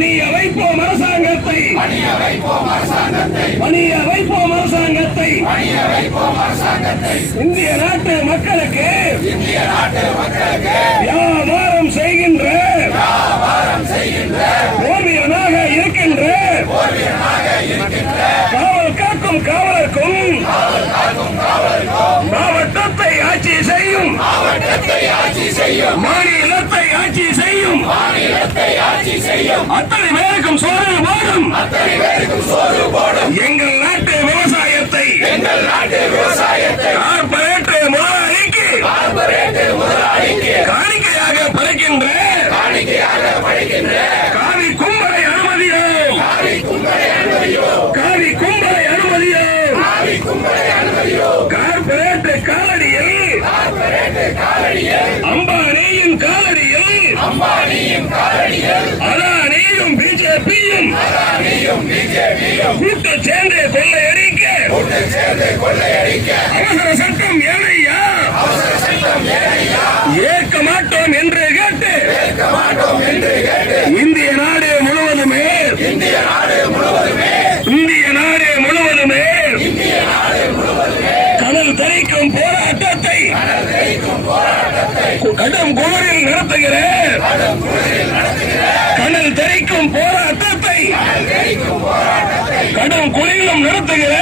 பணிய வைப்போம் அரசாங்கத்தை. பணிய வைப்போம் அரசாங்கத்தை. இந்திய நாட்டு மக்களுக்கு வியாபாரம் செய்கின்ற ஓவியனாக இருக்கின்ற காவல் காக்கும் காவலருக்கும் மாவட்டத்தை ஆட்சி செய்யும் மாநிலத்தை ஆட்சி செய்யும் அத்தனை பேருக்கும் சோறு போடும். எங்கள் நாட்டு விவசாயத்தை எங்கள் நாட்டு விவசாயத்தை கார்பரேட் முதலாளிக்கு காணிக்கையாக படைக்கின்ற காணிக்கையாக படைக்கின்ற காவி கும்பலை அனுமதியோ. ஆவி கும்பலை அனுமதியோ. காவி கும்பலை அனுமதியோ. ஆவி கும்பலை அனுமதியோ. கார்பரேட் காலடியில் கார்பரேட் காலடியில் அம்பானியின் காலடியில் அதானியும் பிஜேபியும் கூட்டு சேர்ந்து கொள்ளையடிக்க அவசர சட்டம் ஏழையா? ஏற்க மாட்டோம் என்று கேட்டு. இந்திய நாடு முழுவதுமே. இந்திய நாடு முழுவதுமே. இந்திய நாடு முழுவதுமே. கடல் தரிக்கும் போராட்டத்தை கடும் குளிரில் நடத்துகிற கடல் தெரிக்கும் போராட்டத்தை கடும் குளிரிலும் நடத்துகிற